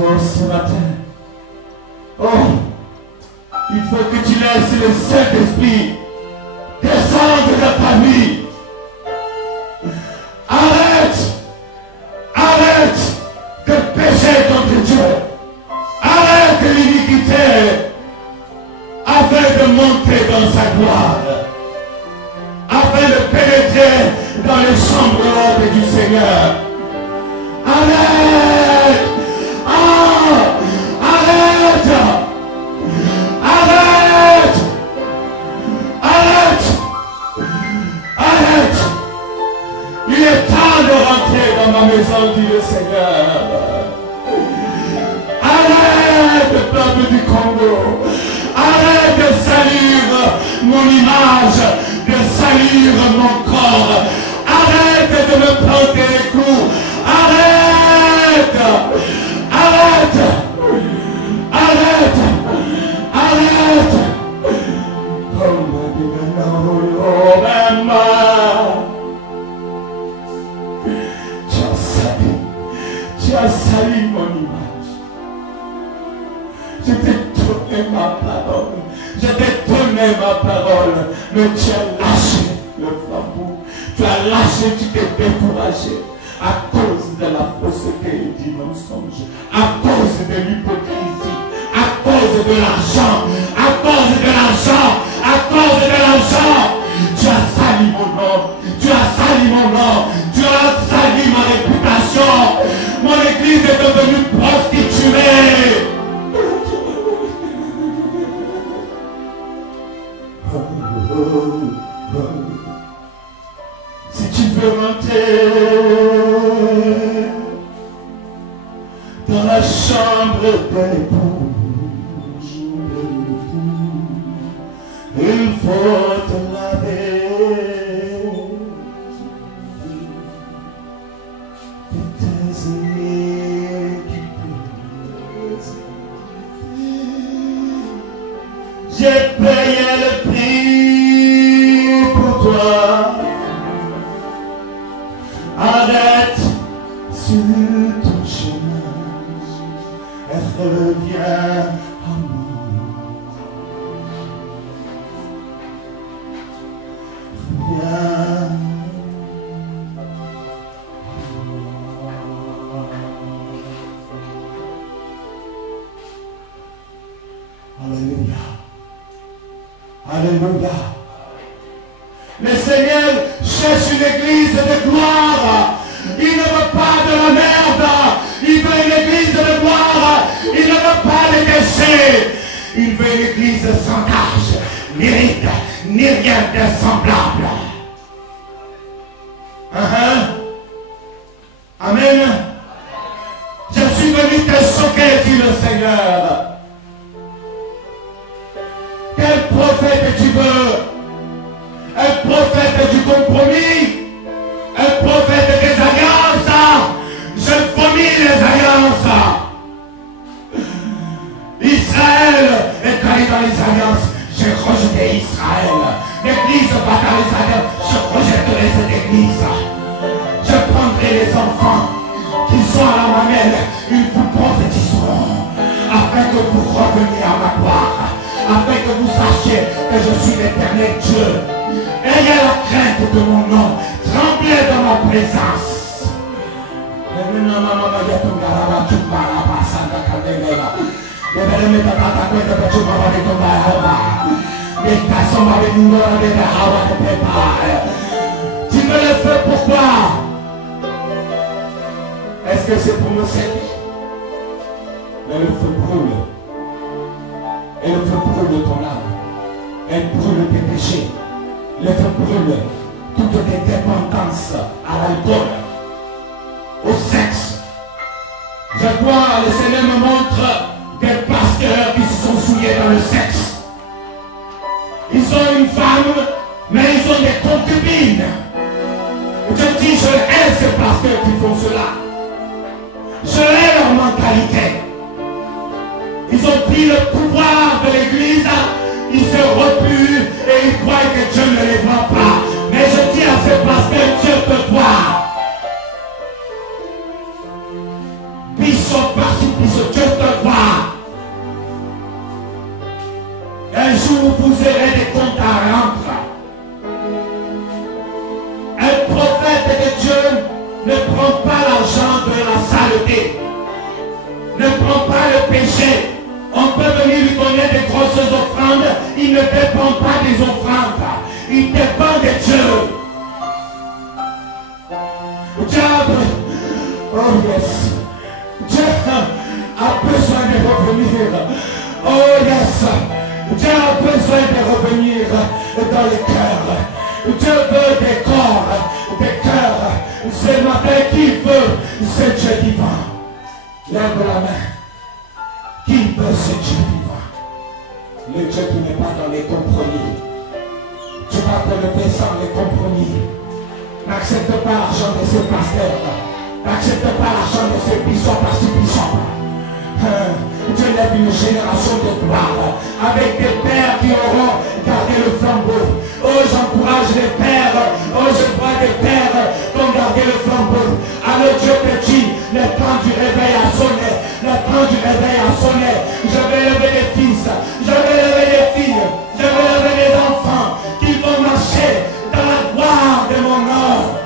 Oh, ce matin, oh, il faut que tu laisses le Saint-Esprit descendre dans ta vie. Arrête de pécher contre Dieu. Arrête l'iniquité afin de monter dans sa gloire, afin de pénétrer dans les chambres hautes du Seigneur. Arrête! Arrête! Arrête! Arrête! Arrête! Il est temps de rentrer dans ma maison, dit le Seigneur. Arrête, peuple du Congo. Arrête de salir mon image, de salir mon corps. Arrête de me planter les coups. Arrête! Arrête! Arrête! Arrête! Oh, maman! Tu as sali mon image. Je t'ai donné ma parole. Je t'ai donné ma parole. Mais tu as lâché le flambeau. Tu as lâché, tu t'es découragé. À cause de la fausseté et du mensonge. À cause de l'hypocrisie. À cause de l'argent. À cause de l'argent. À cause de l'argent. Tu as sali mon nom. Tu as sali mon nom. Tu as sali ma réputation. Mon église est devenue prostituée. Si tu veux rentrer dans la chambre de l'époux, il faut te laver. J'ai payé le prix pour toi. Arrête sur ton chemin et reviens à moi. Reviens. Alléluia. Alléluia. Le Seigneur cherche une église de gloire. Il ne veut pas de la merde. Il veut une église de gloire. Il ne veut pas de déchets. Il veut une église sans tache, ni ride, ni rien de semblable. Amen. Je suis venu te choquer, dit le Seigneur. Quel prophète tu veux? Un prophète du compromis? Un prophète des alliances? Je vomis les alliances. Israël est allé dans les alliances. J'ai rejeté Israël. L'église va dans les alliances. Je rejetterai cette église. Je prendrai les enfants qui sont à la mamelle. Ils vous prophétiseront afin que vous reveniez à ma gloire. Afin que vous sachiez que je suis l'éternel Dieu. Ayez la crainte de mon nom. Tremblez dans ma présence. Tu me le fais pourquoi? Est-ce que c'est pour me servir? Mais le feu brûle. Et le feu brûle ton âme. Elle brûle tes péchés. Le feu brûle toutes tes dépendances à l'alcool, au sexe. Je vois, le Seigneur me montre des pasteurs qui se sont souillés dans le sexe. Ils ont une femme, mais ils ont des concubines. Je dis, je hais ces pasteurs qui font cela. Je hais leur mentalité. Ils ont pris le pouvoir de l'église, ils se repuent et ils croient que Dieu ne les voit pas. Mais je dis à ces pasteurs, Dieu te voit. supplication par supplication. Dieu te voit. Un jour, vous aurez des comptes à rendre. Un prophète de Dieu ne prend pas l'argent de la saleté. Ne prend pas le péché. On peut venir lui donner des grosses offrandes. Il ne dépend pas des offrandes. Il dépend de Dieu. Dieu, oh yes. Dieu a besoin de revenir. Oh yes. Dieu a besoin de revenir dans les cœurs. Dieu veut des corps, des cœurs. Ce matin, qui veut ce Dieu divin? Lève la main. Qui veut ce Dieu divin? Le Dieu qui n'est pas dans les compromis. Tu vas te lever sans les compromis. N'accepte pas l'argent de ces pasteurs. N'accepte pas l'argent de ces bishops par ces bishops. Dieu lève une génération de gloire avec des pères qui auront gardé le flambeau. Oh, j'encourage les pères. Oh, je vois des pères qui ont gardé le flambeau. Alors Dieu te dit, le temps du réveil a sonné. Le temps du réveil a sonné. Je vais lever les fils. Je vais lever les filles. Je vais lever les enfants qui vont marcher dans la gloire de mon nom.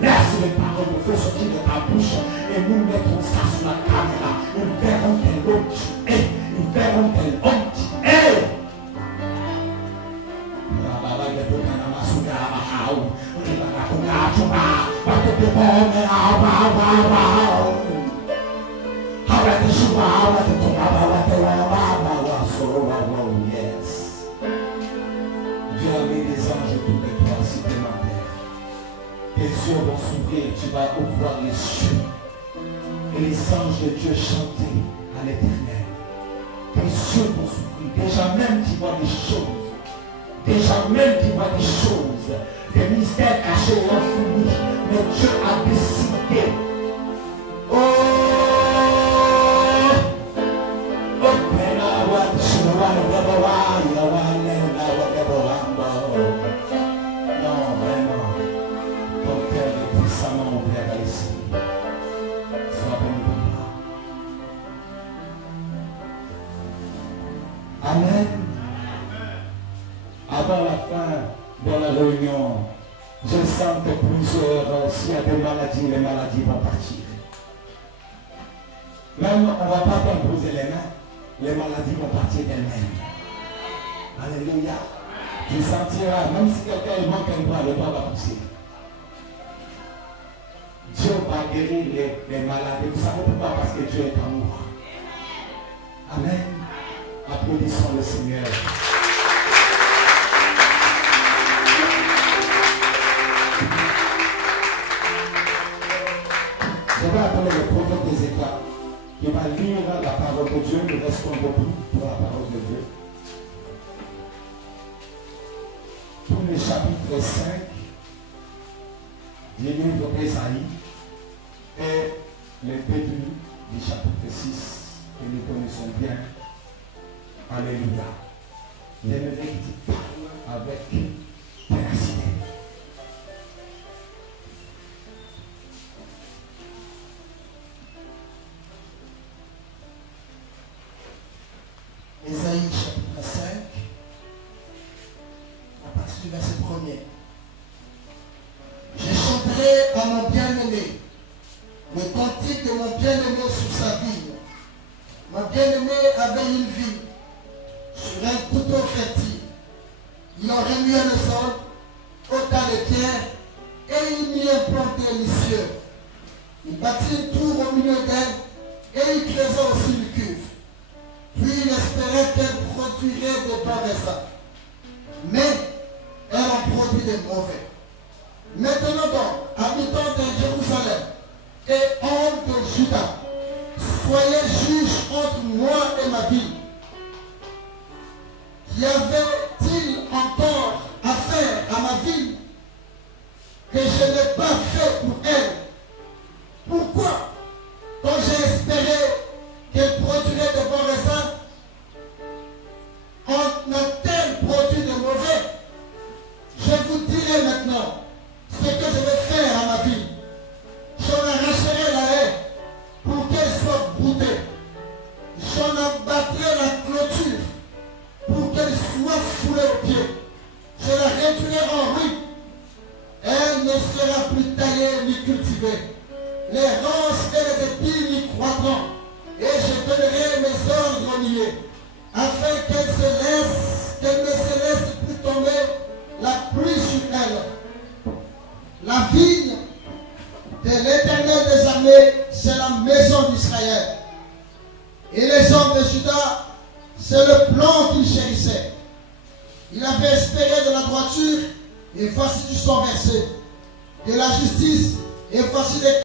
Laisse Voici les paroles de feu sortir de ta bouche et nous mettrons ça sur la caméra. Ils verront quel homme tu es. Ils verront quel homme tu es. Yes. Dieu a mis des anges autour de toi supplémentaires. Tes yeux vont s'ouvrir, tu vas ouvrir les cieux. Et les anges de Dieu chanter à l'éternel. Tes yeux vont s'ouvrir. Déjà même tu vois des choses. Déjà même tu vois des choses. Des mystères cachés et enfouis. Mais Dieu a décidé. Non, vraiment. Ton cœur est puissamment ouvert à l'esprit. Sois béni, papa. Amen. Avant la fin de la réunion, je sens que plusieurs, s'il y a des maladies, les maladies vont partir. Même on ne va pas t'imposer les mains, les maladies vont partir d'elles-mêmes. Alléluia. Tu sentiras, même si quelqu'un manque un bras, le bras va pousser. Dieu va guérir les maladies. Vous savez pourquoi? Parce que Dieu est amour. Amen. Applaudissons le Seigneur. Je vais appeler le prophète des États qui va lire la parole de Dieu. Nous restons debout pour la parole de Dieu. Tout le chapitre 5 du livre d'Ésaïe et le début du chapitre 6 que nous connaissons bien. Alléluia. J'aimerais que tu parles avec ténacité. Ésaïe chapitre 5, à partir du verset 1er. Je chanterai à mon bien-aimé le cantique de mon bien-aimé sur sa vigne. Mon bien-aimé avait une vigne sur un couteau fertile. Il en remuait le sol, ôta les pierres et il mit un plan délicieux. Il bâtit une tour au milieu d'elle et il creusa aussi une cuve. Puis il espérait qu'elle produirait des bons raisins. Mais elle en produit des mauvais. Maintenant donc, habitants de Jérusalem et hommes de Juda, soyez juges entre moi et ma ville. Qu'y avait-il encore à faire à ma ville que je n'ai pas fait pour elle? Pourquoi, quand j'ai espéré qu'elle produirait de bons raisins, en a-t-elle produit de mauvais? Je vous dirai maintenant ce que je vais faire à ma ville. J'en arracherai la haie pour qu'elle soit broutée. J'en abattrai la clôture pour qu'elle soit foulée aux pieds. Je la réduirai en ruine. Elle ne sera plus taillée ni cultivée. Les ronces et les épines y croîtront. Et je donnerai mes ordres au milieu, afin qu'elle ne se laisse plus tomber la pluie sur elle. La vigne de l'Éternel des armées, c'est la maison d'Israël. Et les hommes de Juda, c'est le plan qu'il chérissait. Il avait espéré de la droiture, et voici du sang versé, de la justice, et voici des